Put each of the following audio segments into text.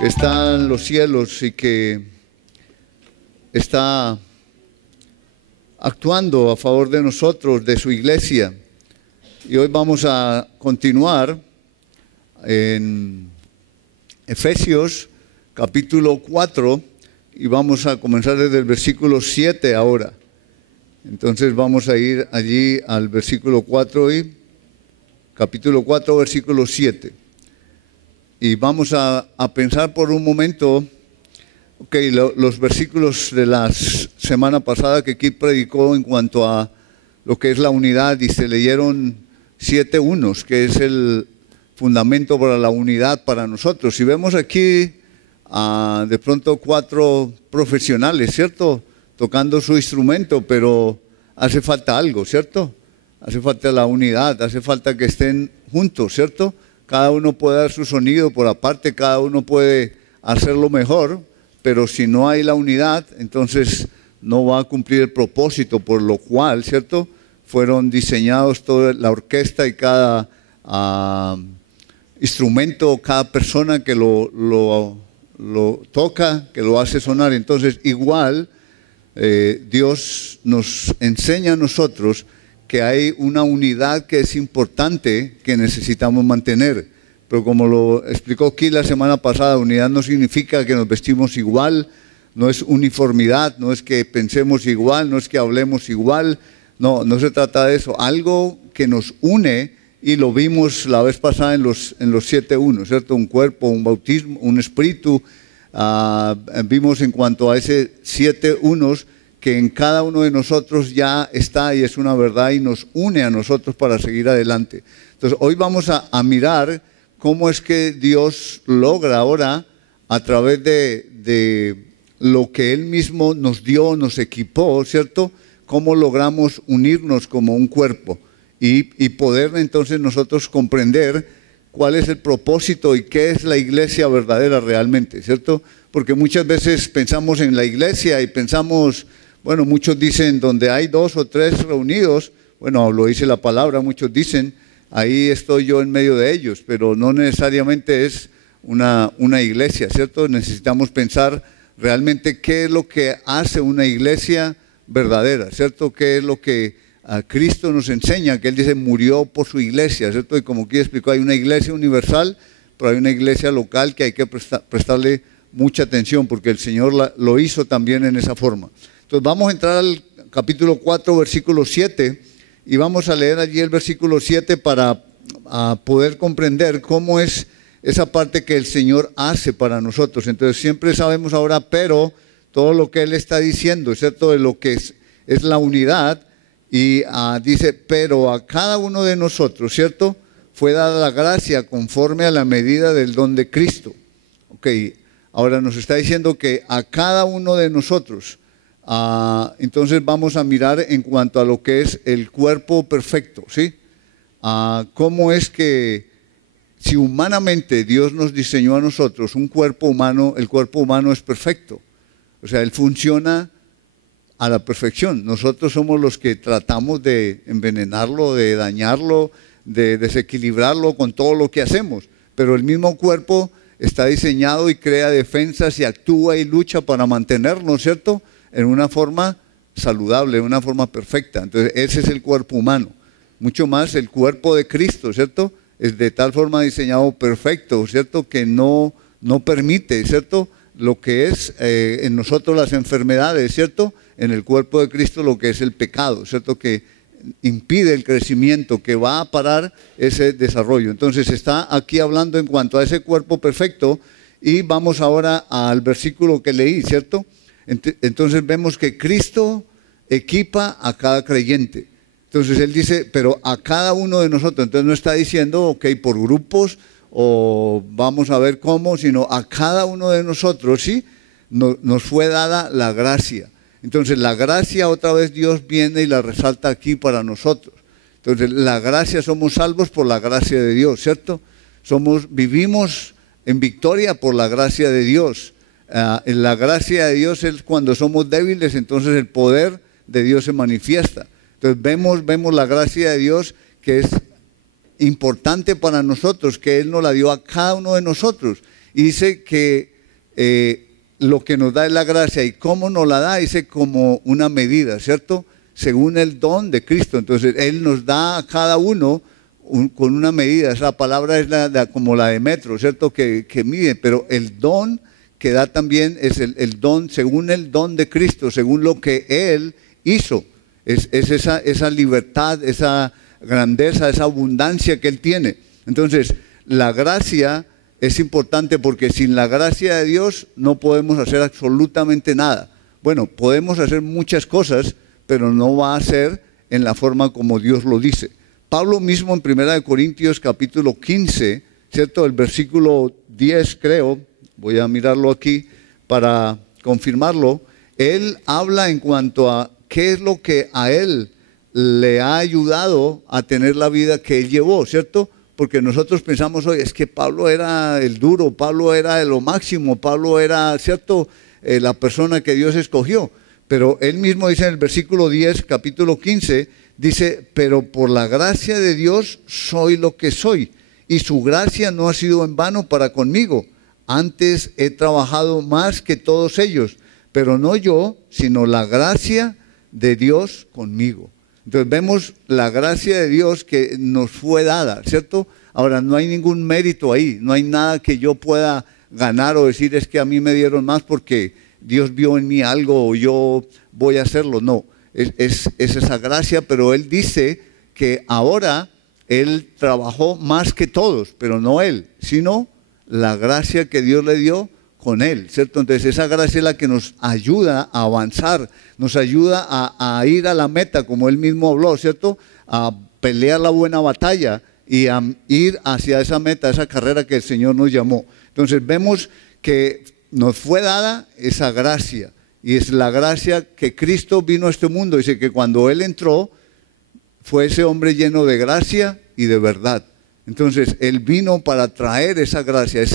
que está en los cielos y que está actuando a favor de nosotros, de su iglesia. Y hoy vamos a continuar en Efesios capítulo 4 y vamos a comenzar desde el versículo 7 ahora. Entonces vamos a ir allí al versículo 4 y capítulo 4, versículo 7. Y vamos a pensar por un momento, los versículos de la semana pasada que Kip predicó en cuanto a lo que es la unidad, y se leyeron 7 unos, que es el fundamento para la unidad para nosotros. Y vemos aquí de pronto 4 profesionales, ¿cierto?, tocando su instrumento, pero hace falta algo, ¿cierto? Hace falta la unidad, hace falta que estén juntos, ¿cierto? Cada uno puede dar su sonido por aparte, cada uno puede hacerlo mejor, pero si no hay la unidad, entonces no va a cumplir el propósito por lo cual, ¿cierto?, fueron diseñados toda la orquesta y cada instrumento, cada persona que lo toca, que lo hace sonar. Entonces, igual, Dios nos enseña a nosotros que hay una unidad que es importante, que necesitamos mantener. Pero como lo explicó aquí la semana pasada, unidad no significa que nos vestimos igual, no es uniformidad, no es que pensemos igual, no es que hablemos igual, no se trata de eso. Algo que nos une, y lo vimos la vez pasada en los 7 unos, ¿cierto? Un cuerpo, un bautismo, un espíritu. Vimos en cuanto a ese 7 unos, que en cada uno de nosotros ya está y es una verdad y nos une a nosotros para seguir adelante. Entonces hoy vamos a mirar cómo es que Dios logra ahora, a través de lo que Él mismo nos dio, nos equipó, ¿cierto?, cómo logramos unirnos como un cuerpo y poder entonces nosotros comprender cuál es el propósito y qué es la iglesia verdadera realmente, ¿cierto? Porque muchas veces pensamos en la iglesia y pensamos, bueno, muchos dicen donde hay 2 o 3 reunidos, bueno, lo dice la palabra, muchos dicen, ahí estoy yo en medio de ellos, pero no necesariamente es una iglesia, ¿cierto? Necesitamos pensar realmente qué es lo que hace una iglesia verdadera, ¿cierto? ¿Qué es lo que a Cristo nos enseña? Que Él dice, murió por su iglesia, ¿cierto? Y como aquí explicó, hay una iglesia universal, pero hay una iglesia local que hay que prestarle mucha atención, porque el Señor lo hizo también en esa forma. Entonces vamos a entrar al capítulo 4, versículo 7, y vamos a leer allí el versículo 7 para poder comprender cómo es esa parte que el Señor hace para nosotros. Entonces siempre sabemos ahora, pero todo lo que Él está diciendo, ¿cierto?, de lo que es la unidad, y dice, pero a cada uno de nosotros, ¿cierto?, fue dada la gracia conforme a la medida del don de Cristo. Ahora nos está diciendo que a cada uno de nosotros, entonces vamos a mirar en cuanto a lo que es el cuerpo perfecto, ¿sí? Cómo es que, si humanamente Dios nos diseñó a nosotros un cuerpo humano, el cuerpo humano es perfecto. O sea, Él funciona a la perfección. Nosotros somos los que tratamos de envenenarlo, de dañarlo, de desequilibrarlo con todo lo que hacemos. Pero el mismo cuerpo está diseñado y crea defensas y actúa y lucha para mantenernos, ¿cierto?, en una forma saludable, en una forma perfecta. Entonces, ese es el cuerpo humano. Mucho más el cuerpo de Cristo, ¿cierto?, es de tal forma diseñado perfecto, ¿cierto?, que no permite, ¿cierto?, lo que es en nosotros las enfermedades, ¿cierto?, en el cuerpo de Cristo lo que es el pecado, ¿cierto?, que impide el crecimiento, que va a parar ese desarrollo. Entonces está aquí hablando en cuanto a ese cuerpo perfecto, y vamos ahora al versículo que leí, ¿cierto? Entonces vemos que Cristo equipa a cada creyente. Entonces Él dice, pero a cada uno de nosotros. Entonces no está diciendo, por grupos, o vamos a ver cómo, sino a cada uno de nosotros, ¿sí?, nos fue dada la gracia. Entonces la gracia, otra vez Dios viene y la resalta aquí para nosotros. Entonces la gracia, somos salvos por la gracia de Dios, ¿cierto? Vivimos en victoria por la gracia de Dios. En la gracia de Dios es cuando somos débiles, entonces el poder de Dios se manifiesta. Entonces vemos la gracia de Dios, que es importante para nosotros, que Él nos la dio a cada uno de nosotros. Y dice que lo que nos da es la gracia. ¿Y cómo nos la da? Dice como una medida, ¿cierto? Según el don de Cristo. Entonces, Él nos da a cada uno con una medida. Esa palabra es como la de metro, ¿cierto? Que mide, pero el don que da también es el don, según el don de Cristo, según lo que Él hizo. Es esa libertad, esa grandeza, esa abundancia que Él tiene. Entonces, la gracia es importante porque sin la gracia de Dios no podemos hacer absolutamente nada. Bueno, podemos hacer muchas cosas, pero no va a ser en la forma como Dios lo dice. Pablo mismo en 1 Corintios capítulo 15, ¿cierto? El versículo 10 creo, voy a mirarlo aquí para confirmarlo. Él habla en cuanto a qué es lo que a él le ha ayudado a tener la vida que él llevó, ¿cierto? Porque nosotros pensamos hoy, es que Pablo era el duro, Pablo era lo máximo, Pablo era, ¿cierto?, la persona que Dios escogió. Pero él mismo dice en el versículo 10, capítulo 15, dice, pero por la gracia de Dios soy lo que soy, y su gracia no ha sido en vano para conmigo. Antes he trabajado más que todos ellos, pero no yo, sino la gracia de Dios conmigo. Entonces vemos la gracia de Dios que nos fue dada, ¿cierto? Ahora no hay ningún mérito ahí, no hay nada que yo pueda ganar o decir es que a mí me dieron más porque Dios vio en mí algo o yo voy a hacerlo. No, es esa gracia, pero Él dice que ahora Él trabajó más que todos, pero no Él, sino la gracia que Dios le dio con Él, ¿cierto? Entonces esa gracia es la que nos ayuda a avanzar, nos ayuda a ir a la meta, como Él mismo habló, ¿cierto? A pelear la buena batalla y a ir hacia esa meta, esa carrera que el Señor nos llamó. Entonces vemos que nos fue dada esa gracia, y es la gracia que Cristo vino a este mundo. Dice que cuando Él entró, fue ese hombre lleno de gracia y de verdad. Entonces Él vino para traer esa gracia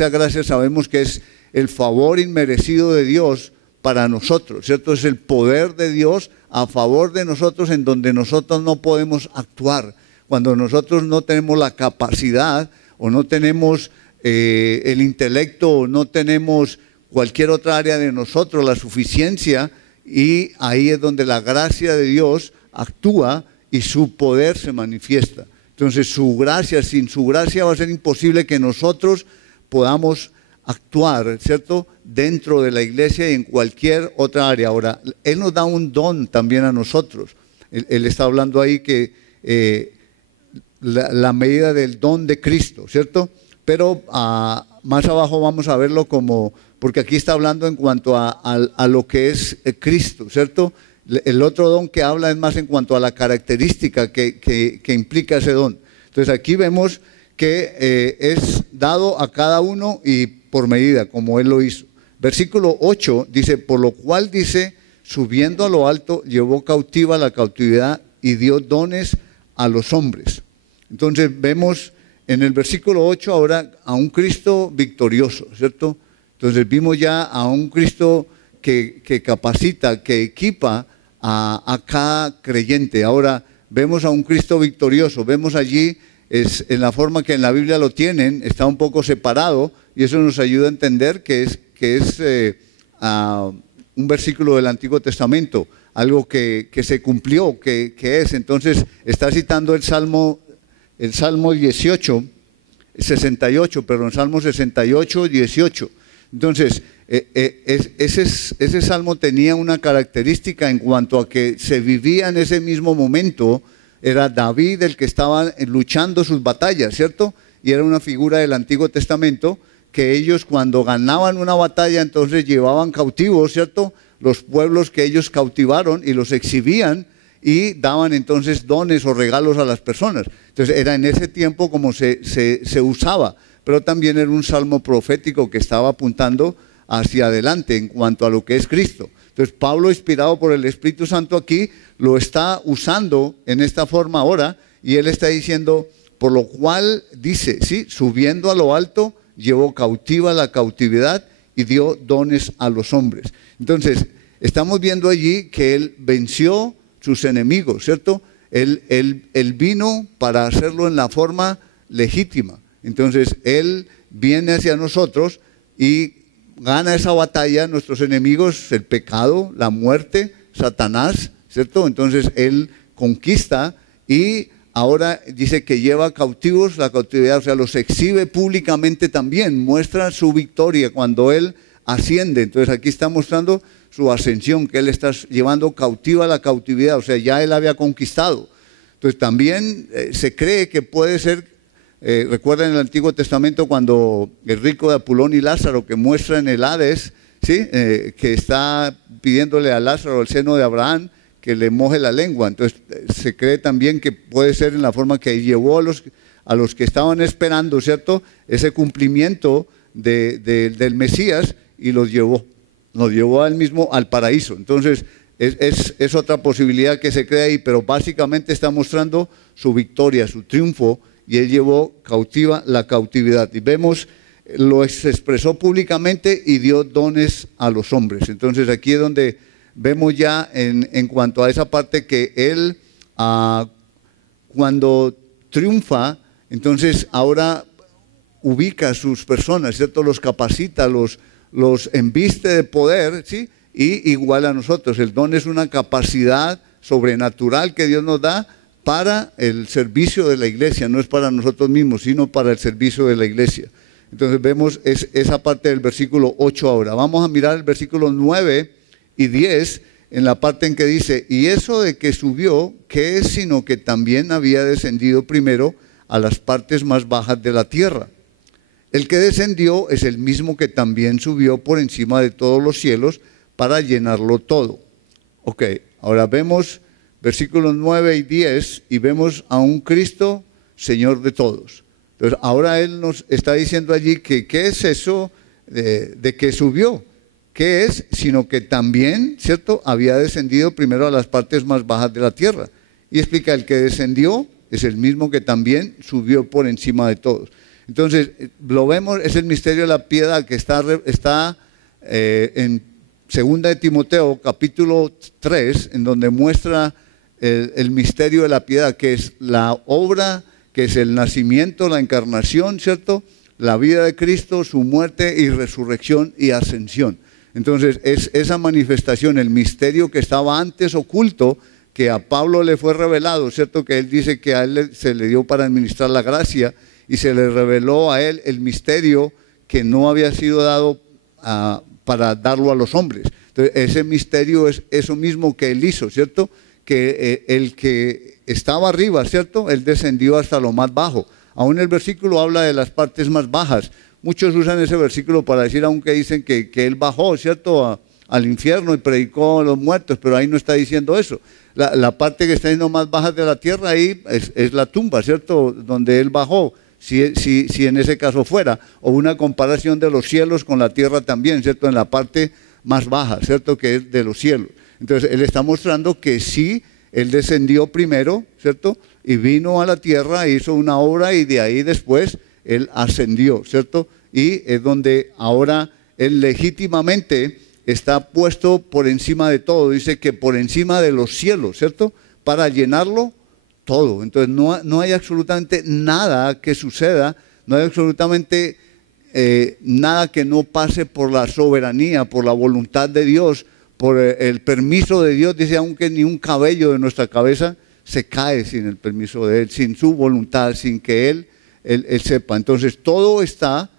sabemos que es el favor inmerecido de Dios para nosotros, ¿cierto? Es el poder de Dios a favor de nosotros en donde nosotros no podemos actuar. Cuando nosotros no tenemos la capacidad o no tenemos el intelecto o no tenemos cualquier otra área de nosotros, la suficiencia, y ahí es donde la gracia de Dios actúa y su poder se manifiesta. Entonces su gracia, sin su gracia va a ser imposible que nosotros podamos actuar, ¿cierto?, dentro de la iglesia y en cualquier otra área. Ahora, Él nos da un don también a nosotros. Él está hablando ahí que la medida del don de Cristo, ¿cierto? Pero más abajo vamos a verlo como, porque aquí está hablando en cuanto a lo que es Cristo, ¿cierto? El otro don que habla es más en cuanto a la característica que implica ese don. Entonces aquí vemos que es dado a cada uno y por medida, como Él lo hizo. Versículo 8 dice, por lo cual dice, subiendo a lo alto, llevó cautiva la cautividad y dio dones a los hombres. Entonces vemos en el versículo 8 ahora a un Cristo victorioso, ¿cierto? Entonces vimos ya a un Cristo que capacita, que equipa a cada creyente. Ahora vemos a un Cristo victorioso, vemos allí, es en la forma que en la Biblia lo tienen, está un poco separado, y eso nos ayuda a entender que es un versículo del Antiguo Testamento, algo que se cumplió, que es. Entonces está citando el Salmo 68, Salmo 68, 18. Entonces, ese salmo tenía una característica en cuanto a que se vivía en ese mismo momento. Era David el que estaba luchando sus batallas, ¿cierto? Y era una figura del Antiguo Testamento que ellos cuando ganaban una batalla entonces llevaban cautivos, ¿cierto?, los pueblos que ellos cautivaron y los exhibían y daban entonces dones o regalos a las personas. Entonces era en ese tiempo como se usaba, pero también era un salmo profético que estaba apuntando hacia adelante en cuanto a lo que es Cristo. Entonces Pablo, inspirado por el Espíritu Santo aquí, lo está usando en esta forma ahora, y él está diciendo, por lo cual dice, ¿sí?, subiendo a lo alto, llevó cautiva la cautividad y dio dones a los hombres. Entonces, estamos viendo allí que él venció sus enemigos, ¿cierto? Él vino para hacerlo en la forma legítima. Entonces, él viene hacia nosotros y gana esa batalla, nuestros enemigos, el pecado, la muerte, Satanás, ¿cierto? Entonces Él conquista y ahora dice que lleva cautivos la cautividad, o sea, los exhibe públicamente también, muestra su victoria cuando Él asciende. Entonces aquí está mostrando su ascensión, que Él está llevando cautiva la cautividad, o sea, ya Él había conquistado. Entonces también se cree que puede ser, recuerden en el Antiguo Testamento cuando el rico de Apulón y Lázaro, que muestra en el Hades, ¿sí? Que está pidiéndole a Lázaro el seno de Abraham, que le moje la lengua. Entonces se cree también que puede ser en la forma que llevó a los que estaban esperando, ¿cierto?, ese cumplimiento del Mesías y los llevó al mismo, al paraíso. Entonces es otra posibilidad que se cree ahí, pero básicamente está mostrando su victoria, su triunfo, y Él llevó cautiva la cautividad. Y vemos, lo expresó públicamente y dio dones a los hombres. Entonces aquí es donde vemos ya en cuanto a esa parte que Él, cuando triunfa, entonces ahora ubica a sus personas, ¿cierto? Los capacita, los embiste de poder, ¿sí? Y igual a nosotros. El don es una capacidad sobrenatural que Dios nos da para el servicio de la iglesia, no es para nosotros mismos, sino para el servicio de la iglesia. Entonces vemos esa parte del versículo 8 ahora. Vamos a mirar el versículo 9 y 10, en la parte en que dice, y eso de que subió, ¿qué es sino que también había descendido primero a las partes más bajas de la tierra? El que descendió es el mismo que también subió por encima de todos los cielos para llenarlo todo. Ok, ahora vemos versículos 9 y 10 y vemos a un Cristo Señor de todos. Entonces ahora Él nos está diciendo allí que ¿qué es eso de que subió? ¿Qué es? Sino que también, ¿cierto?, había descendido primero a las partes más bajas de la tierra. Y explica, el que descendió es el mismo que también subió por encima de todos. Entonces, lo vemos, es el misterio de la piedad que está en 2 de Timoteo, capítulo 3, en donde muestra el misterio de la piedad, que es la obra, que es el nacimiento, la encarnación, ¿cierto?, la vida de Cristo, su muerte y resurrección y ascensión. Entonces es esa manifestación, el misterio que estaba antes oculto, que a Pablo le fue revelado, ¿cierto? Que él dice que a él se le dio para administrar la gracia y se le reveló a él el misterio que no había sido dado para darlo a los hombres. Entonces ese misterio es eso mismo que él hizo, ¿cierto? Que el que estaba arriba, ¿cierto? Él descendió hasta lo más bajo. Aún el versículo habla de las partes más bajas. Muchos usan ese versículo para decir, aunque dicen que Él bajó, ¿cierto?, al infierno y predicó a los muertos, pero ahí no está diciendo eso. La parte que está yendo más baja de la tierra ahí es la tumba, ¿cierto?, donde Él bajó, si en ese caso fuera, o una comparación de los cielos con la tierra también, ¿cierto?, en la parte más baja, ¿cierto?, que es de los cielos. Entonces Él está mostrando que sí, Él descendió primero, ¿cierto?, y vino a la tierra, hizo una obra y de ahí después Él ascendió, ¿cierto? Y es donde ahora Él legítimamente está puesto por encima de todo. Dice que por encima de los cielos, ¿cierto? Para llenarlo todo. Entonces no hay absolutamente nada que suceda, no hay absolutamente nada que no pase por la soberanía, por la voluntad de Dios, por el permiso de Dios. Dice, aunque ni un cabello de nuestra cabeza se cae sin el permiso de Él, sin su voluntad, sin que Él sepa. Entonces todo está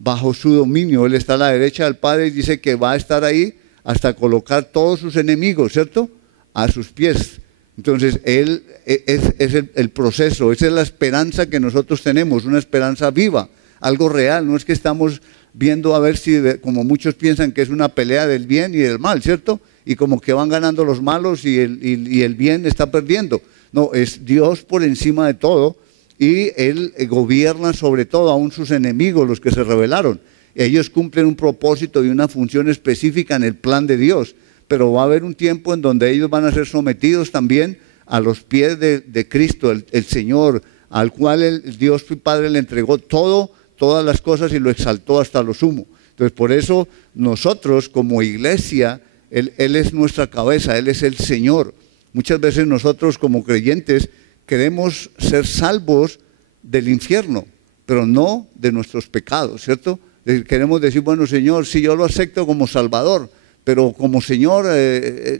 bajo su dominio. Él está a la derecha del Padre y dice que va a estar ahí hasta colocar todos sus enemigos, ¿cierto?, a sus pies. Entonces Él es el proceso, esa es la esperanza que nosotros tenemos, una esperanza viva, algo real. No es que estamos viendo a ver si, como muchos piensan que es una pelea del bien y del mal, ¿cierto?, y como que van ganando los malos y el bien está perdiendo. No, es Dios por encima de todo. Y Él gobierna sobre todo aún sus enemigos, los que se rebelaron. Ellos cumplen un propósito y una función específica en el plan de Dios. Pero va a haber un tiempo en donde ellos van a ser sometidos también a los pies de Cristo, el Señor, al cual el Dios su Padre le entregó todas las cosas y lo exaltó hasta lo sumo. Entonces por eso nosotros como iglesia, Él es nuestra cabeza, Él es el Señor. Muchas veces nosotros como creyentes queremos ser salvos del infierno, pero no de nuestros pecados, ¿cierto? Queremos decir, bueno, Señor, sí, yo lo acepto como Salvador, pero como Señor,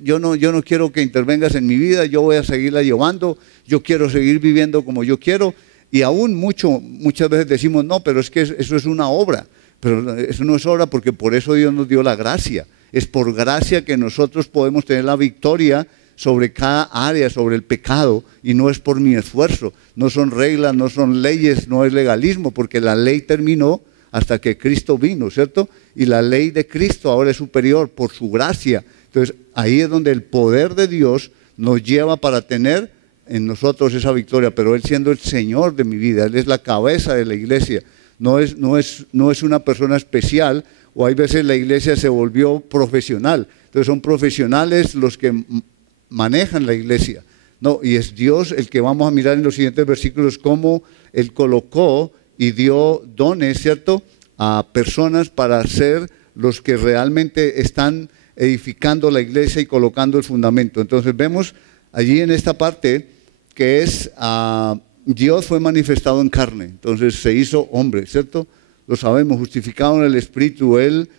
yo no quiero que intervengas en mi vida, yo voy a seguirla llevando, yo quiero seguir viviendo como yo quiero. Y aún muchas veces decimos, no, pero es que eso es una obra. Pero eso no es obra, porque por eso Dios nos dio la gracia. Es por gracia que nosotros podemos tener la victoria sobre cada área, sobre el pecado, y no es por mi esfuerzo. No son reglas, no son leyes, no es legalismo, porque la ley terminó hasta que Cristo vino, ¿cierto? Y la ley de Cristo ahora es superior por su gracia. Entonces, ahí es donde el poder de Dios nos lleva para tener en nosotros esa victoria, pero Él siendo el Señor de mi vida, Él es la cabeza de la iglesia, no es una persona especial, o hay veces la iglesia se volvió profesional, entonces son profesionales los que manejan la iglesia, no, y es Dios el que vamos a mirar en los siguientes versículos, cómo Él colocó y dio dones, ¿cierto?, a personas para ser los que realmente están edificando la iglesia y colocando el fundamento. Entonces vemos allí en esta parte que es, Dios fue manifestado en carne, entonces se hizo hombre, ¿cierto? Lo sabemos, justificado en el Espíritu, Él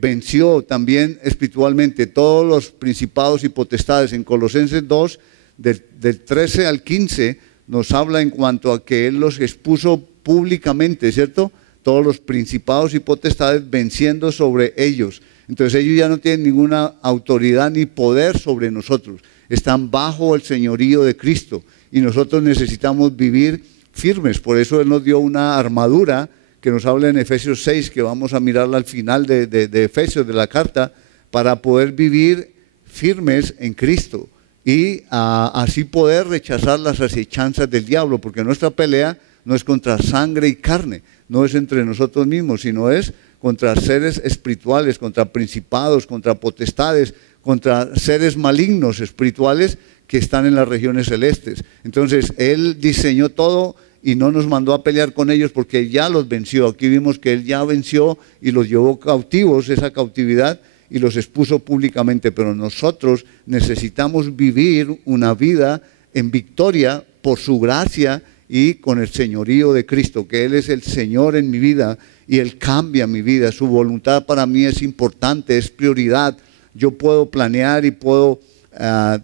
venció también espiritualmente todos los principados y potestades. En Colosenses 2, del 13 al 15, nos habla en cuanto a que Él los expuso públicamente, ¿cierto? Todos los principados y potestades venciendo sobre ellos. Entonces ellos ya no tienen ninguna autoridad ni poder sobre nosotros. Están bajo el señorío de Cristo y nosotros necesitamos vivir firmes. Por eso Él nos dio una armadura que nos habla en Efesios 6, que vamos a mirarla al final de Efesios, de la carta, para poder vivir firmes en Cristo y así poder rechazar las acechanzas del diablo, porque nuestra pelea no es contra sangre y carne, no es entre nosotros mismos, sino es contra seres espirituales, contra principados, contra potestades, contra seres malignos espirituales que están en las regiones celestes. Entonces, Él diseñó todo y no nos mandó a pelear con ellos porque Él ya los venció. Aquí vimos que Él ya venció y los llevó cautivos, esa cautividad, y los expuso públicamente. Pero nosotros necesitamos vivir una vida en victoria por su gracia y con el señorío de Cristo, que Él es el Señor en mi vida y Él cambia mi vida. Su voluntad para mí es importante, es prioridad. Yo puedo planear y puedo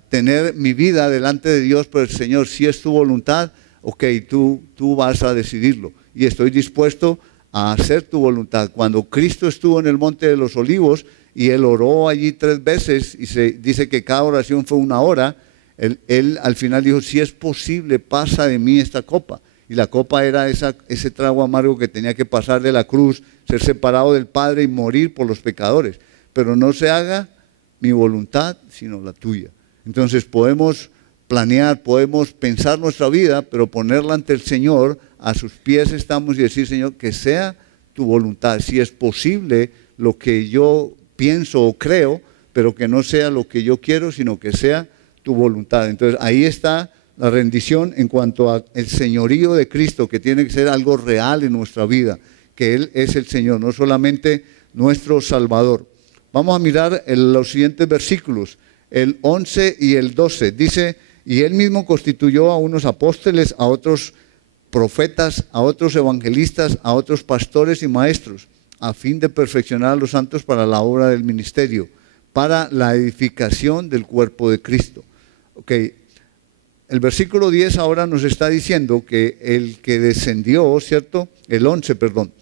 tener mi vida delante de Dios, pero el Señor, si es tu voluntad, ok, tú vas a decidirlo. Y estoy dispuesto a hacer tu voluntad. Cuando Cristo estuvo en el Monte de los Olivos y Él oró allí 3 veces y se dice que cada oración fue 1 hora, Él al final dijo, si es posible, pasa de mí esta copa. Y la copa era ese trago amargo que tenía que pasar de la cruz, ser separado del Padre y morir por los pecadores. Pero no se haga mi voluntad, sino la tuya. Entonces podemos planear, podemos pensar nuestra vida, pero ponerla ante el Señor, a sus pies estamos y decir, Señor, que sea tu voluntad. Si es posible lo que yo pienso o creo, pero que no sea lo que yo quiero, sino que sea tu voluntad. Entonces ahí está la rendición en cuanto al señorío de Cristo, que tiene que ser algo real en nuestra vida, que Él es el Señor, no solamente nuestro Salvador. Vamos a mirar los siguientes versículos, el 11 y el 12. Dice, y Él mismo constituyó a unos apóstoles, a otros profetas, a otros evangelistas, a otros pastores y maestros, a fin de perfeccionar a los santos para la obra del ministerio, para la edificación del cuerpo de Cristo. Ok, el versículo 10 ahora nos está diciendo que el que descendió, ¿cierto? El 11, perdón.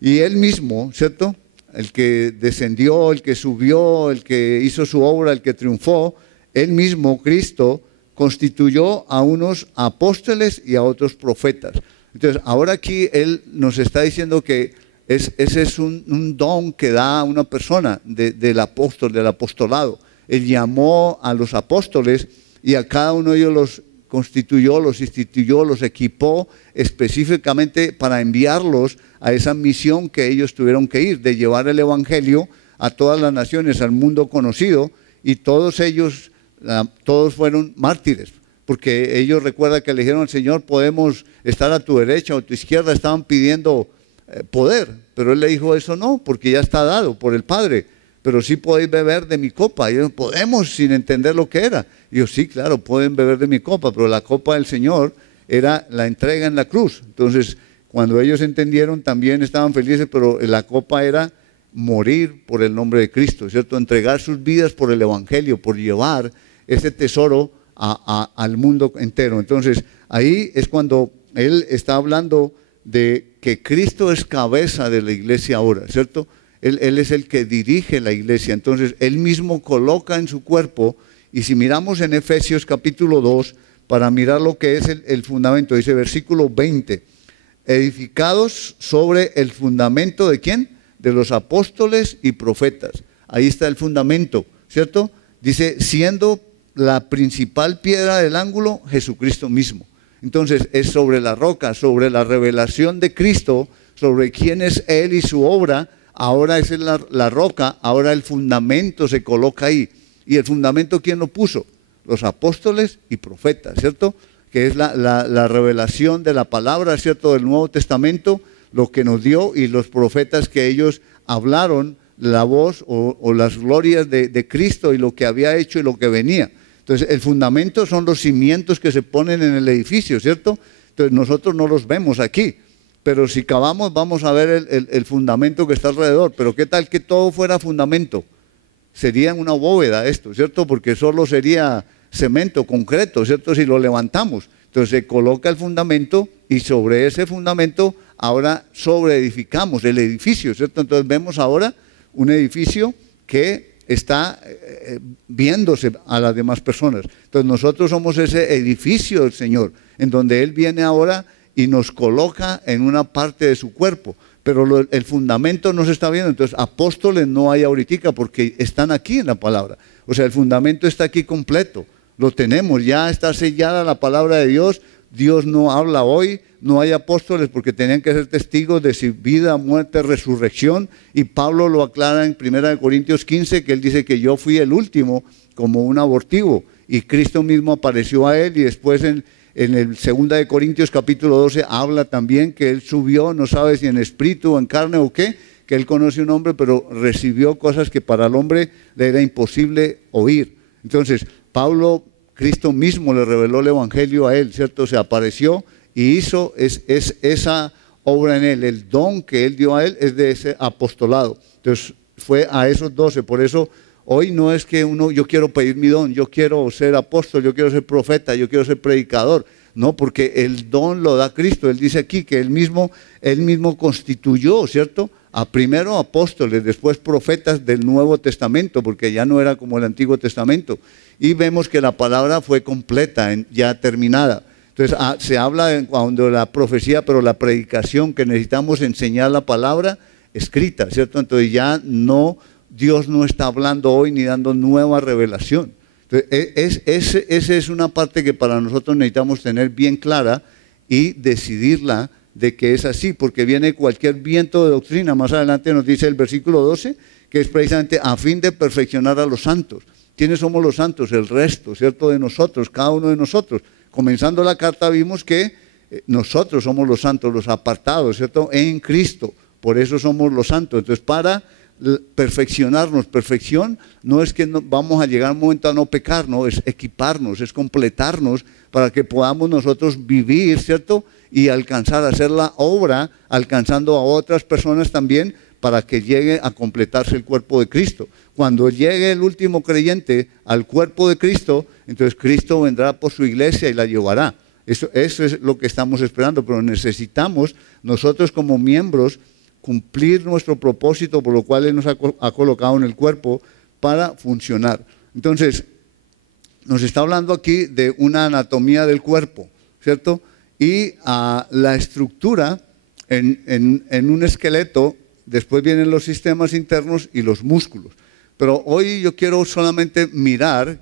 Y Él mismo, ¿cierto? El que descendió, el que subió, el que hizo su obra, el que triunfó, Él mismo, Cristo, constituyó a unos apóstoles y a otros profetas. Entonces, ahora aquí Él nos está diciendo que ese es un don que da a una persona del apóstol, del apostolado. Él llamó a los apóstoles y a cada uno de ellos los constituyó, los instituyó, los equipó específicamente para enviarlos a esa misión que ellos tuvieron que ir, de llevar el evangelio a todas las naciones, al mundo conocido, y todos ellos, todos fueron mártires, porque ellos, recuerda que le dijeron al Señor, podemos estar a tu derecha o a tu izquierda, estaban pidiendo poder, pero Él le dijo, eso no, porque ya está dado por el Padre, pero sí podéis beber de mi copa. Y ellos, podemos, sin entender lo que era. Y yo, sí, claro, pueden beber de mi copa, pero la copa del Señor era la entrega en la cruz. Entonces, cuando ellos entendieron también estaban felices, pero la copa era morir por el nombre de Cristo, ¿cierto? Entregar sus vidas por el Evangelio, por llevar ese tesoro al mundo entero. Entonces, ahí es cuando él está hablando de que Cristo es cabeza de la iglesia ahora, ¿cierto? Él es el que dirige la iglesia, entonces él mismo coloca en su cuerpo, y si miramos en Efesios capítulo 2, para mirar lo que es el fundamento, dice versículo 20, edificados sobre el fundamento ¿de quién? De los apóstoles y profetas. Ahí está el fundamento, ¿cierto? Dice, siendo la principal piedra del ángulo, Jesucristo mismo. Entonces es sobre la roca, sobre la revelación de Cristo, sobre quién es Él y su obra. Ahora es la roca, ahora el fundamento se coloca ahí. ¿Y el fundamento quién lo puso? Los apóstoles y profetas, ¿cierto? Que es la revelación de la palabra, ¿cierto? Del Nuevo Testamento, lo que nos dio, y los profetas que ellos hablaron la voz o las glorias de Cristo y lo que había hecho y lo que venía. Entonces el fundamento son los cimientos que se ponen en el edificio, ¿cierto? Entonces nosotros no los vemos aquí, pero si cavamos vamos a ver el fundamento que está alrededor. Pero ¿qué tal que todo fuera fundamento? Sería una bóveda esto, ¿cierto? Porque solo sería cemento, concreto, ¿cierto? Si lo levantamos. Entonces se coloca el fundamento y sobre ese fundamento ahora sobreedificamos el edificio, ¿cierto? Entonces vemos ahora un edificio que está viéndose a las demás personas. Entonces nosotros somos ese edificio del Señor, en donde Él viene ahora y nos coloca en una parte de su cuerpo. Pero el fundamento no se está viendo. Entonces apóstoles no hay ahorita porque están aquí en la palabra. O sea, el fundamento está aquí completo. Lo tenemos, ya está sellada la palabra de Dios. Dios no habla hoy, no hay apóstoles porque tenían que ser testigos de su vida, muerte, resurrección. Y Pablo lo aclara en 1 Corintios 15, que él dice que yo fui el último como un abortivo. Y Cristo mismo apareció a él, y después en el 2 Corintios capítulo 12 habla también que él subió, no sabe si en espíritu o en carne o qué, que él conoce un hombre, pero recibió cosas que para el hombre le era imposible oír. Entonces, Pablo, Cristo mismo le reveló el evangelio a él, ¿cierto? Se apareció y hizo esa obra en él. El don que él dio a él es de ese apostolado. Entonces, fue a esos 12. Por eso, hoy no es que yo quiero pedir mi don, yo quiero ser apóstol, yo quiero ser profeta, yo quiero ser predicador. No, porque el don lo da Cristo. Él dice aquí que él mismo constituyó, ¿cierto? Primero apóstoles, después profetas del Nuevo Testamento, porque ya no era como el Antiguo Testamento. Y vemos que la palabra fue completa, ya terminada. Entonces se habla de la profecía, pero la predicación, que necesitamos enseñar la palabra escrita, ¿cierto? Entonces ya Dios no está hablando hoy ni dando nueva revelación. Entonces, esa es una parte que para nosotros necesitamos tener bien clara y decidirla de que es así, porque viene cualquier viento de doctrina. Más adelante nos dice el versículo 12, que es precisamente a fin de perfeccionar a los santos. ¿Quiénes somos los santos? El resto, ¿cierto? De nosotros, cada uno de nosotros. Comenzando la carta vimos que nosotros somos los santos, los apartados, ¿cierto? En Cristo, por eso somos los santos. Entonces, para perfeccionarnos, perfección no es que vamos a llegar a un momento a no pecar, no, es equiparnos, es completarnos para que podamos nosotros vivir, ¿cierto? Y alcanzar a hacer la obra, alcanzando a otras personas también, para que llegue a completarse el cuerpo de Cristo. Cuando llegue el último creyente al cuerpo de Cristo, entonces Cristo vendrá por su iglesia y la llevará. Eso es lo que estamos esperando, pero necesitamos nosotros como miembros cumplir nuestro propósito por lo cual Él nos ha colocado en el cuerpo para funcionar. Entonces, nos está hablando aquí de una anatomía del cuerpo, ¿cierto? Y la estructura en un esqueleto, después vienen los sistemas internos y los músculos. Pero hoy yo quiero solamente mirar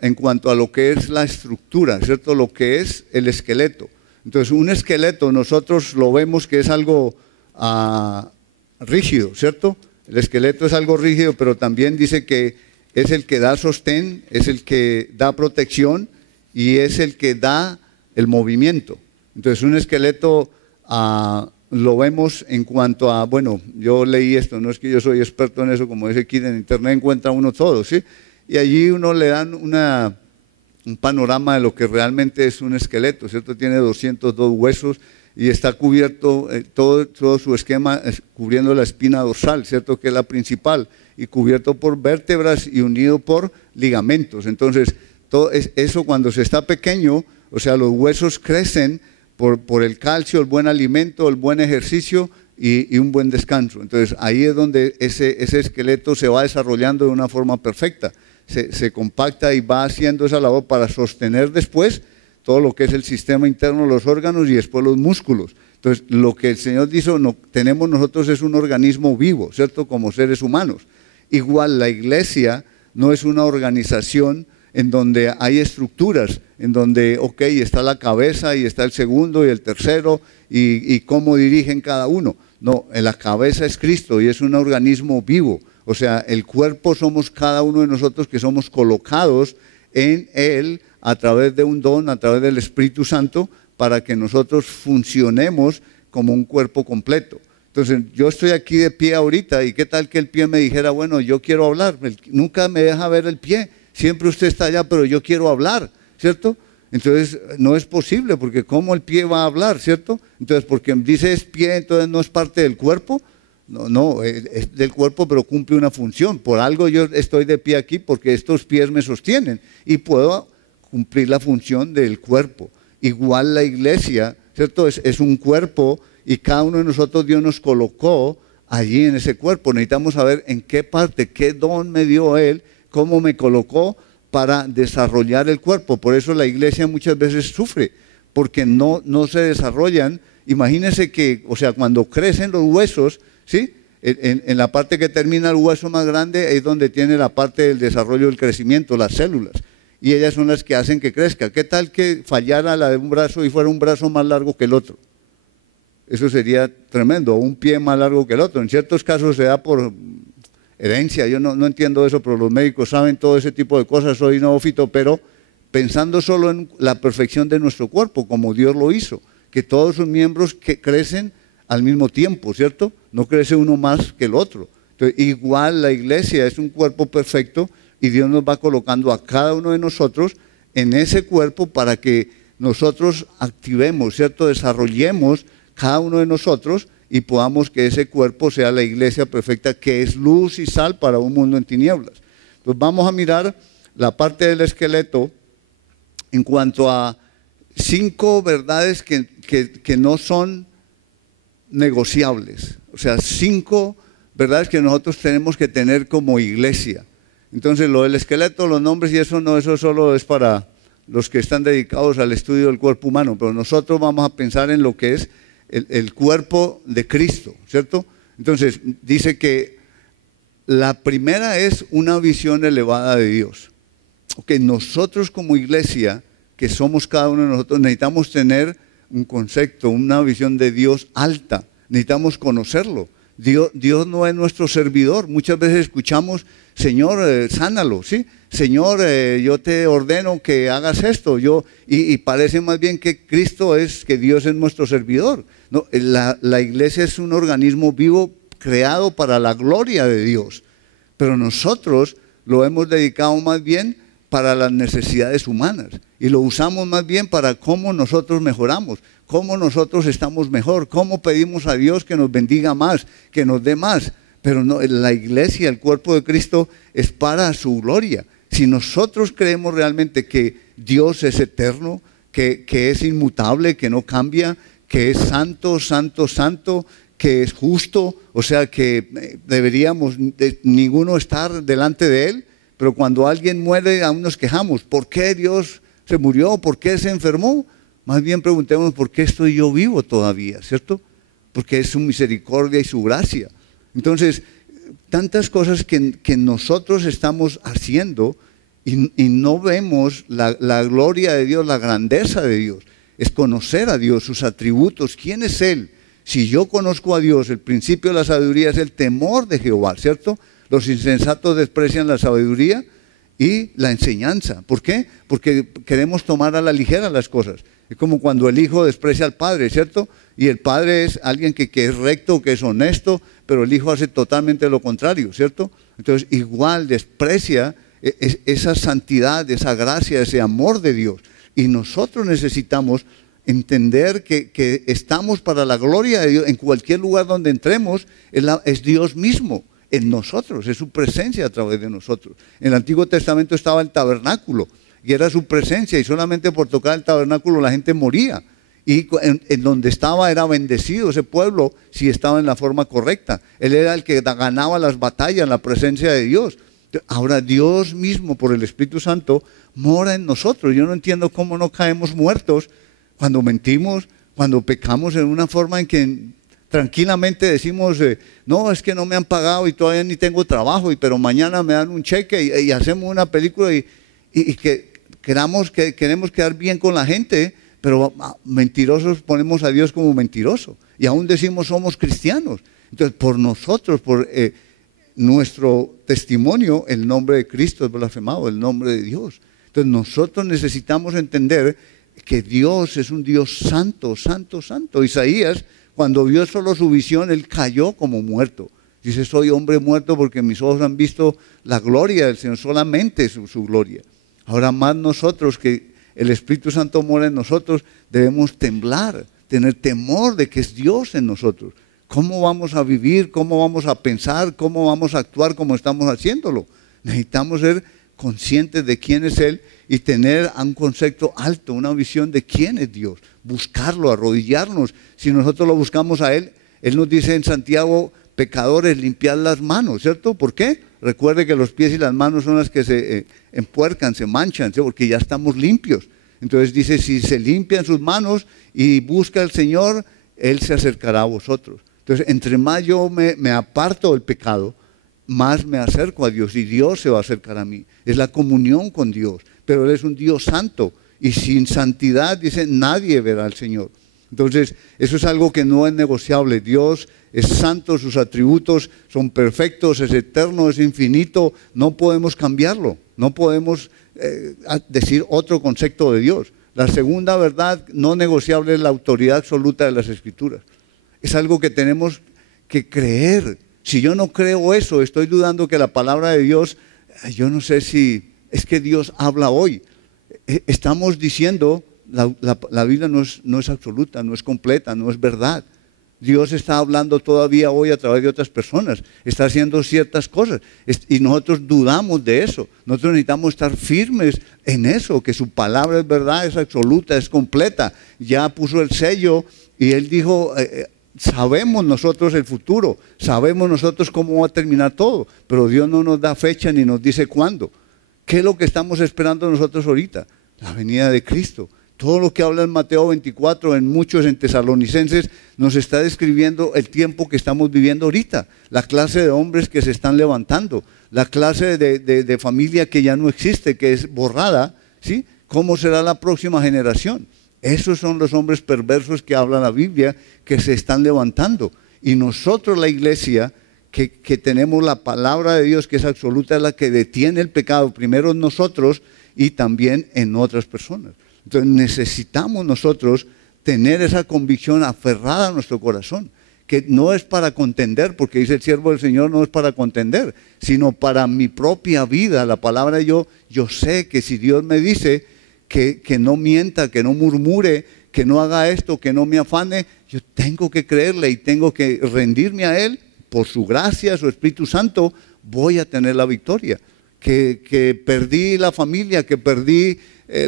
en cuanto a lo que es la estructura, ¿cierto? Lo que es el esqueleto. Entonces, un esqueleto nosotros lo vemos que es algo rígido, ¿cierto? El esqueleto es algo rígido, pero también dice que es el que da sostén, es el que da protección y es el que da el movimiento. Entonces un esqueleto lo vemos en cuanto a, bueno, yo leí esto, no es que yo soy experto en eso, como dice aquí en internet encuentra uno todo, ¿sí? Y allí uno le dan un panorama de lo que realmente es un esqueleto, ¿cierto? Tiene 202 huesos, y está cubierto, todo su esquema cubriendo la espina dorsal, ¿cierto? Que es la principal, y cubierto por vértebras y unido por ligamentos. Entonces, todo eso cuando se está pequeño, o sea, los huesos crecen por el calcio, el buen alimento, el buen ejercicio y un buen descanso. Entonces, ahí es donde ese esqueleto se va desarrollando de una forma perfecta. Se compacta y va haciendo esa labor para sostener después todo lo que es el sistema interno, los órganos y después los músculos. Entonces, lo que el Señor dijo, tenemos nosotros es un organismo vivo, ¿cierto? Como seres humanos. Igual la iglesia no es una organización en donde hay estructuras, en donde, ok, está la cabeza y está el segundo y el tercero y cómo dirigen cada uno. No, la cabeza es Cristo y es un organismo vivo. O sea, el cuerpo somos cada uno de nosotros que somos colocados en Él a través de un don, a través del Espíritu Santo, para que nosotros funcionemos como un cuerpo completo. Entonces, yo estoy aquí de pie ahorita y qué tal que el pie me dijera, bueno, yo quiero hablar. Nunca me deja ver el pie, siempre usted está allá, pero yo quiero hablar, ¿cierto? Entonces, no es posible, porque ¿cómo el pie va a hablar, cierto? Entonces, porque dice es pie, entonces no es parte del cuerpo. No, es del cuerpo, pero cumple una función. Por algo yo estoy de pie aquí, porque estos pies me sostienen y puedo cumplir la función del cuerpo. Igual la iglesia, ¿cierto? Es un cuerpo y cada uno de nosotros Dios nos colocó allí en ese cuerpo. Necesitamos saber en qué parte, qué don me dio Él, cómo me colocó para desarrollar el cuerpo. Por eso la iglesia muchas veces sufre, porque no se desarrollan. Imagínense que, o sea, cuando crecen los huesos, ¿sí? En la parte que termina el hueso más grande es donde tiene la parte del desarrollo del crecimiento, las células. Y ellas son las que hacen que crezca. ¿Qué tal que fallara la de un brazo y fuera un brazo más largo que el otro? Eso sería tremendo, o un pie más largo que el otro. En ciertos casos se da por herencia, yo no entiendo eso, pero los médicos saben todo ese tipo de cosas, soy neófito, pero pensando solo en la perfección de nuestro cuerpo, como Dios lo hizo, que todos sus miembros que crecen al mismo tiempo, ¿cierto? No crece uno más que el otro. Entonces, igual la iglesia es un cuerpo perfecto y Dios nos va colocando a cada uno de nosotros en ese cuerpo para que nosotros activemos, ¿cierto? Desarrollemos cada uno de nosotros y podamos que ese cuerpo sea la iglesia perfecta que es luz y sal para un mundo en tinieblas. Entonces vamos a mirar la parte del esqueleto en cuanto a 5 verdades que no son negociables. O sea, 5 verdades que nosotros tenemos que tener como iglesia. Entonces lo del esqueleto, los nombres y eso no, eso solo es para los que están dedicados al estudio del cuerpo humano, pero nosotros vamos a pensar en lo que es el cuerpo de Cristo, ¿cierto? Entonces dice que la primera es una visión elevada de Dios. Ok, nosotros como iglesia, que somos cada uno de nosotros, necesitamos tener un concepto, una visión de Dios alta, necesitamos conocerlo. Dios no es nuestro servidor. Muchas veces escuchamos, Señor, sánalo, ¿sí? Señor, yo te ordeno que hagas esto. Y parece más bien que Cristo que Dios es nuestro servidor. No, la iglesia es un organismo vivo creado para la gloria de Dios. Pero nosotros lo hemos dedicado más bien para las necesidades humanas. Y lo usamos más bien para cómo nosotros mejoramos, cómo nosotros estamos mejor, cómo pedimos a Dios que nos bendiga más, que nos dé más. Pero no, la iglesia, el cuerpo de Cristo, es para su gloria. Si nosotros creemos realmente que Dios es eterno, que es inmutable, que no cambia, que es santo, santo, santo, que es justo, o sea que deberíamos ninguno estar delante de Él, pero cuando alguien muere aún nos quejamos. ¿Por qué Dios se murió? ¿Por qué se enfermó? Más bien preguntemos por qué estoy yo vivo todavía, ¿cierto? Porque es su misericordia y su gracia. Entonces, tantas cosas que nosotros estamos haciendo y no vemos la gloria de Dios, la grandeza de Dios. Es conocer a Dios, sus atributos, quién es Él. Si yo conozco a Dios, el principio de la sabiduría es el temor de Jehová, ¿cierto? Los insensatos desprecian la sabiduría y la enseñanza. ¿Por qué? Porque queremos tomar a la ligera las cosas. Es como cuando el hijo desprecia al padre, ¿cierto? Y el padre es alguien que es recto, que es honesto, pero el hijo hace totalmente lo contrario, ¿cierto? Entonces igual desprecia esa santidad, esa gracia, ese amor de Dios. Y nosotros necesitamos entender que estamos para la gloria de Dios. En cualquier lugar donde entremos, es Dios mismo en nosotros, es su presencia a través de nosotros. En el Antiguo Testamento estaba el tabernáculo y era su presencia, y solamente por tocar el tabernáculo la gente moría. Y en donde estaba era bendecido ese pueblo si estaba en la forma correcta. Él era el que ganaba las batallas en la presencia de Dios. Ahora Dios mismo por el Espíritu Santo mora en nosotros. Yo no entiendo cómo no caemos muertos cuando mentimos, cuando pecamos en una forma en que tranquilamente decimos, no, es que no me han pagado y todavía ni tengo trabajo, pero mañana me dan un cheque y hacemos una película y que queremos quedar bien con la gente, pero mentirosos ponemos a Dios como mentiroso y aún decimos somos cristianos. Entonces por nosotros, por nuestro testimonio, el nombre de Cristo es blasfemado, el nombre de Dios. Entonces nosotros necesitamos entender que Dios es un Dios santo, santo, santo. Isaías, cuando vio solo su visión, él cayó como muerto. Dice, soy hombre muerto porque mis ojos han visto la gloria del Señor, solamente su gloria. Ahora más nosotros, que el Espíritu Santo mora en nosotros, debemos temblar, tener temor de que es Dios en nosotros. ¿Cómo vamos a vivir? ¿Cómo vamos a pensar? ¿Cómo vamos a actuar como estamos haciéndolo? Necesitamos ser conscientes de quién es Él y tener un concepto alto, una visión de quién es Dios. Buscarlo, arrodillarnos. Si nosotros lo buscamos a Él, Él nos dice en Santiago, pecadores, limpiad las manos, ¿cierto? ¿Por qué? Recuerde que los pies y las manos son las que se empuercan, se manchan, ¿sí? Porque ya estamos limpios. Entonces dice, si se limpian sus manos y busca al Señor, Él se acercará a vosotros. Entonces, entre más yo me aparto del pecado, más me acerco a Dios y Dios se va a acercar a mí. Es la comunión con Dios, pero Él es un Dios santo y sin santidad, dice, nadie verá al Señor. Entonces, eso es algo que no es negociable. Dios es santo, sus atributos son perfectos, es eterno, es infinito, no podemos cambiarlo, no podemos decir otro concepto de Dios. La segunda verdad no negociable es la autoridad absoluta de las Escrituras. Es algo que tenemos que creer. Si yo no creo eso, estoy dudando que la palabra de Dios, yo no sé si es que Dios habla hoy. Estamos diciendo, la Biblia no es absoluta, no es completa, no es verdad. Dios está hablando todavía hoy a través de otras personas, está haciendo ciertas cosas y nosotros dudamos de eso. Nosotros necesitamos estar firmes en eso, que su palabra es verdad, es absoluta, es completa. Ya puso el sello y Él dijo, sabemos nosotros el futuro, sabemos nosotros cómo va a terminar todo, pero Dios no nos da fecha ni nos dice cuándo. ¿Qué es lo que estamos esperando nosotros ahorita? La venida de Cristo. Todo lo que habla en Mateo 24, en muchos en Tesalonicenses, nos está describiendo el tiempo que estamos viviendo ahorita. La clase de hombres que se están levantando, la clase de familia que ya no existe, que es borrada, ¿sí? ¿Cómo será la próxima generación? Esos son los hombres perversos que habla la Biblia, que se están levantando. Y nosotros, la iglesia, que tenemos la palabra de Dios, que es absoluta, es la que detiene el pecado, primero en nosotros y también en otras personas. Entonces necesitamos nosotros tener esa convicción aferrada a nuestro corazón, que no es para contender, porque dice el siervo del Señor, no es para contender, sino para mi propia vida. La palabra yo sé que si Dios me dice que no mienta, que no murmure, que no haga esto, que no me afane, yo tengo que creerle y tengo que rendirme a Él. Por su gracia, su Espíritu Santo, voy a tener la victoria. Que perdí la familia, que perdí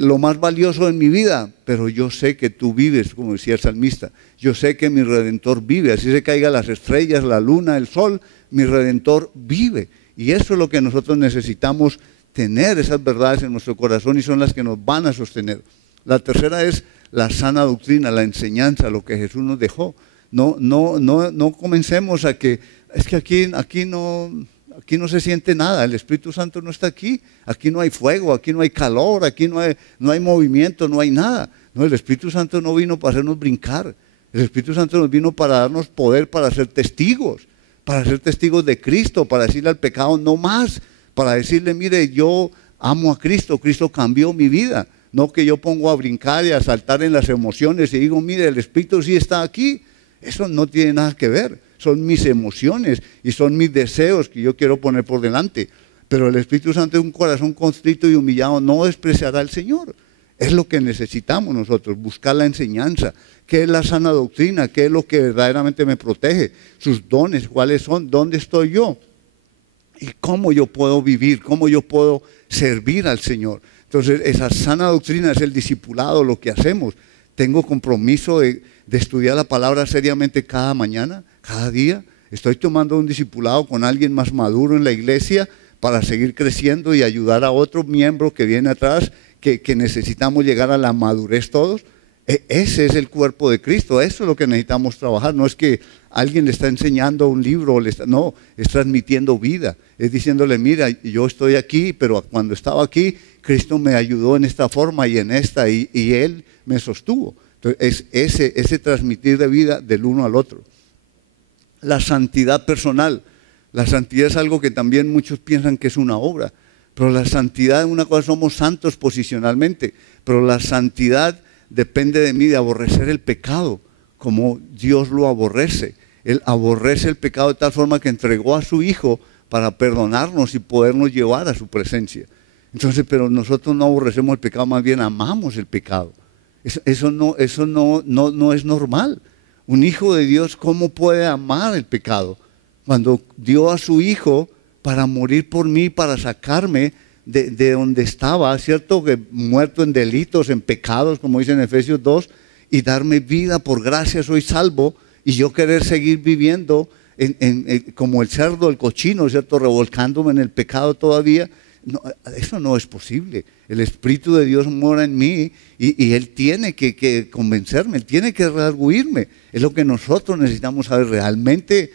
lo más valioso en mi vida, pero yo sé que tú vives, como decía el salmista. Yo sé que mi Redentor vive, así se caigan las estrellas, la luna, el sol, mi Redentor vive. Y eso es lo que nosotros necesitamos tener, esas verdades en nuestro corazón, y son las que nos van a sostener. La tercera es la sana doctrina, la enseñanza, lo que Jesús nos dejó. No comencemos a que, es que aquí no se siente nada, el Espíritu Santo no está aquí no hay fuego, aquí no hay calor, aquí no hay movimiento, no hay nada. No, el Espíritu Santo no vino para hacernos brincar, el Espíritu Santo nos vino para darnos poder para ser testigos de Cristo, para decirle al pecado no más, para decirle, mire, yo amo a Cristo, Cristo cambió mi vida. No que yo pongo a brincar y a saltar en las emociones y digo, mire, el Espíritu sí está aquí. Eso no tiene nada que ver. Son mis emociones y son mis deseos que yo quiero poner por delante. Pero el Espíritu Santo, es un corazón contrito y humillado, no despreciará al Señor. Es lo que necesitamos nosotros, buscar la enseñanza. ¿Qué es la sana doctrina? ¿Qué es lo que verdaderamente me protege? Sus dones, ¿cuáles son? ¿Dónde estoy yo? ¿Y cómo yo puedo vivir? ¿Cómo yo puedo servir al Señor? Entonces, esa sana doctrina es el discipulado, lo que hacemos. Tengo compromiso de estudiar la palabra seriamente cada mañana, cada día. Estoy tomando un discipulado con alguien más maduro en la iglesia para seguir creciendo y ayudar a otro miembro que viene atrás, que necesitamos llegar a la madurez todos. Ese es el cuerpo de Cristo, eso es lo que necesitamos trabajar. No es que alguien le está enseñando un libro, no, es transmitiendo vida. Es diciéndole, mira, yo estoy aquí, pero cuando estaba aquí, Cristo me ayudó en esta forma y en esta, y Él me sostuvo. Entonces, es ese transmitir de vida del uno al otro. La santidad personal. La santidad es algo que también muchos piensan que es una obra. Pero la santidad, una cosa, somos santos posicionalmente, pero la santidad depende de mí, de aborrecer el pecado, como Dios lo aborrece. Él aborrece el pecado de tal forma que entregó a su Hijo para perdonarnos y podernos llevar a su presencia. Entonces, pero nosotros no aborrecemos el pecado, más bien amamos el pecado. Eso no es normal. Un hijo de Dios, ¿cómo puede amar el pecado? Cuando dio a su Hijo para morir por mí, para sacarme de donde estaba, ¿cierto? Que muerto en delitos, en pecados, como dice en Efesios 2, y darme vida, por gracia soy salvo, y yo querer seguir viviendo como el cerdo, el cochino, ¿cierto? Revolcándome en el pecado todavía. No, eso no es posible. El Espíritu de Dios mora en mí y Él tiene que convencerme, Él tiene que redarguirme. Es lo que nosotros necesitamos saber. ¿Realmente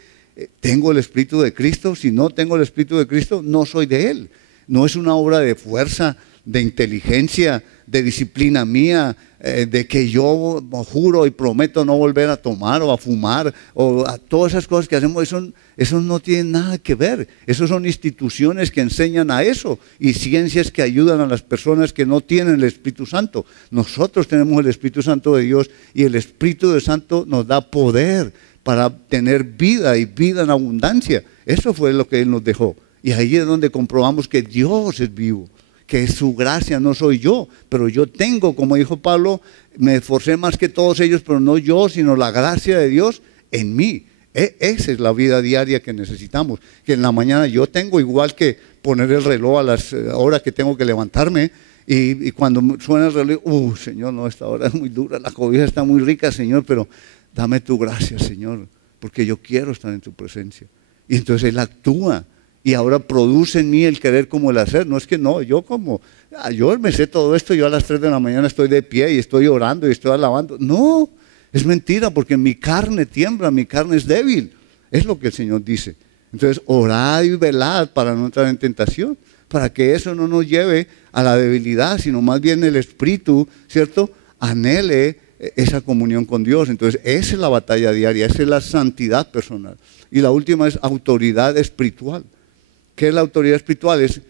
tengo el Espíritu de Cristo? Si no tengo el Espíritu de Cristo, no soy de Él. No es una obra de fuerza, de inteligencia, de disciplina mía, de que yo juro y prometo no volver a tomar o a fumar, o a todas esas cosas que hacemos. Eso no tiene nada que ver. Esos son instituciones que enseñan a eso y ciencias que ayudan a las personas que no tienen el Espíritu Santo. Nosotros tenemos el Espíritu Santo de Dios y el Espíritu Santo nos da poder para tener vida y vida en abundancia. Eso fue lo que Él nos dejó. Y ahí es donde comprobamos que Dios es vivo, que es su gracia, no soy yo, pero yo tengo, como dijo Pablo, me esforcé más que todos ellos, pero no yo, sino la gracia de Dios en mí. Esa es la vida diaria que necesitamos, que en la mañana yo tengo igual que poner el reloj a las horas que tengo que levantarme, y cuando suena el reloj, Señor, no, esta hora es muy dura, la cobija está muy rica, Señor, pero dame tu gracia, Señor, porque yo quiero estar en tu presencia. Y entonces Él actúa. Y ahora produce en mí el querer como el hacer. No es que no, yo me sé todo esto, yo a las 3 de la mañana estoy de pie y estoy orando y estoy alabando. No, es mentira, porque mi carne tiembla, mi carne es débil. Es lo que el Señor dice. Entonces, orad y velad para no entrar en tentación, para que eso no nos lleve a la debilidad, sino más bien el Espíritu, ¿cierto? Anhele esa comunión con Dios. Entonces, esa es la batalla diaria, esa es la santidad personal. Y la última es autoridad espiritual. ¿Qué es la autoridad espiritual? Es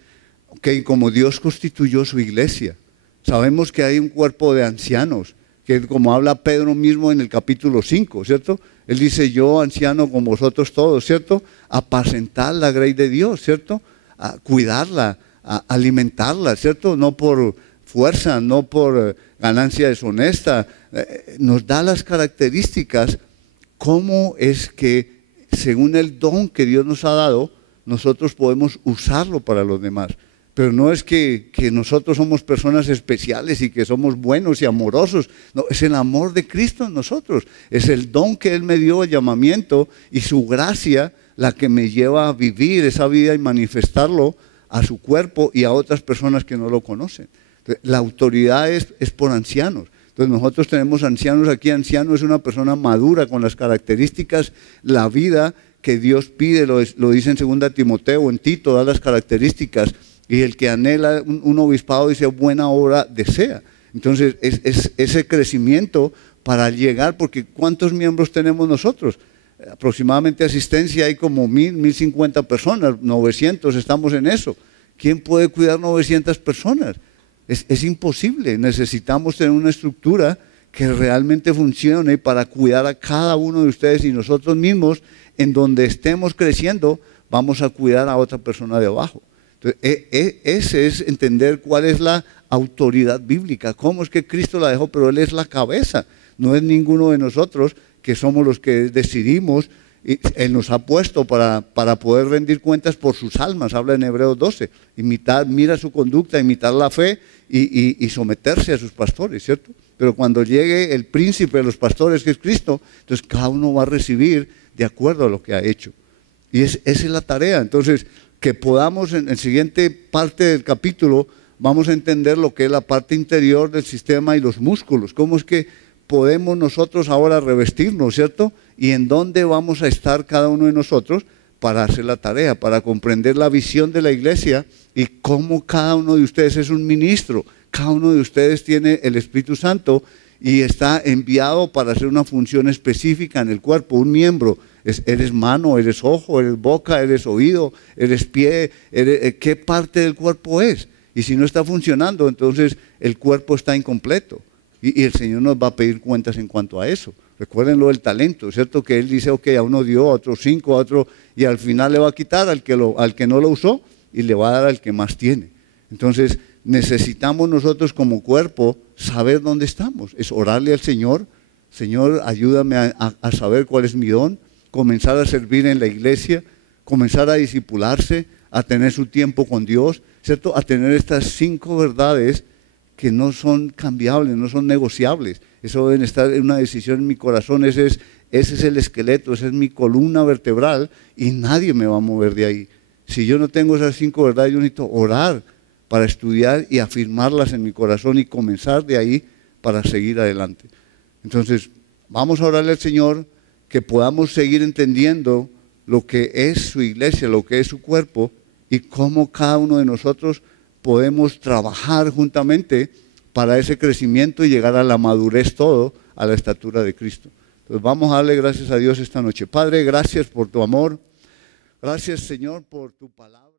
que como Dios constituyó su iglesia, sabemos que hay un cuerpo de ancianos, que como habla Pedro mismo en el capítulo 5, ¿cierto? Él dice, yo anciano con vosotros todos, ¿cierto? Apacentar la grey de Dios, ¿cierto? A cuidarla, a alimentarla, ¿cierto? No por fuerza, no por ganancia deshonesta. Nos da las características, cómo es que según el don que Dios nos ha dado, nosotros podemos usarlo para los demás. Pero no es que nosotros somos personas especiales y que somos buenos y amorosos. No, es el amor de Cristo en nosotros. Es el don que Él me dio, el llamamiento y su gracia la que me lleva a vivir esa vida y manifestarlo a su cuerpo y a otras personas que no lo conocen. Entonces, la autoridad es por ancianos. Entonces nosotros tenemos ancianos aquí. Anciano es una persona madura con las características, la vida que Dios pide, lo dice en 2 Timoteo, en Tito, da las características, y el que anhela un obispado dice buena obra desea. Entonces es ese crecimiento para llegar, porque ¿cuántos miembros tenemos nosotros? Aproximadamente asistencia hay como 1000, 1050 personas, 900 estamos en eso. ¿Quién puede cuidar 900 personas? Es imposible, necesitamos tener una estructura que realmente funcione para cuidar a cada uno de ustedes y nosotros mismos. En donde estemos creciendo, vamos a cuidar a otra persona de abajo. Entonces, ese es entender cuál es la autoridad bíblica, cómo es que Cristo la dejó, pero Él es la cabeza, no es ninguno de nosotros que somos los que decidimos. Y Él nos ha puesto para poder rendir cuentas por sus almas, habla en Hebreos 12, mira su conducta, imitar la fe y someterse a sus pastores, ¿cierto? Pero cuando llegue el príncipe de los pastores, que es Cristo, entonces cada uno va a recibir de acuerdo a lo que ha hecho. Y esa es la tarea. Entonces, que podamos en la siguiente parte del capítulo, vamos a entender lo que es la parte interior del sistema y los músculos, cómo es que podemos nosotros ahora revestirnos, ¿cierto? Y en dónde vamos a estar cada uno de nosotros para hacer la tarea, para comprender la visión de la iglesia y cómo cada uno de ustedes es un ministro. Cada uno de ustedes tiene el Espíritu Santo y está enviado para hacer una función específica en el cuerpo, un miembro. Eres mano, eres ojo, eres boca, eres oído, eres pie, ¿qué parte del cuerpo es? Y si no está funcionando, entonces el cuerpo está incompleto. Y el Señor nos va a pedir cuentas en cuanto a eso. Recuerden lo del talento, ¿cierto? Que Él dice, ok, a uno dio, a otro 5, a otro, y al final le va a quitar al que no lo usó y le va a dar al que más tiene. Entonces, necesitamos nosotros como cuerpo saber dónde estamos. Es orarle al Señor, Señor, ayúdame a saber cuál es mi don, comenzar a servir en la iglesia, comenzar a discipularse, a tener su tiempo con Dios, ¿cierto? A tener estas 5 verdades que no son cambiables, no son negociables. Eso debe estar en una decisión en mi corazón. Ese es el esqueleto, esa es mi columna vertebral y nadie me va a mover de ahí. Si yo no tengo esas 5 verdades, yo necesito orar para estudiar y afirmarlas en mi corazón y comenzar de ahí para seguir adelante. Entonces, vamos a orarle al Señor que podamos seguir entendiendo lo que es su iglesia, lo que es su cuerpo y cómo cada uno de nosotros podemos trabajar juntamente para ese crecimiento y llegar a la madurez todo, a la estatura de Cristo. Entonces vamos a darle gracias a Dios esta noche. Padre, gracias por tu amor. Gracias, Señor, por tu palabra.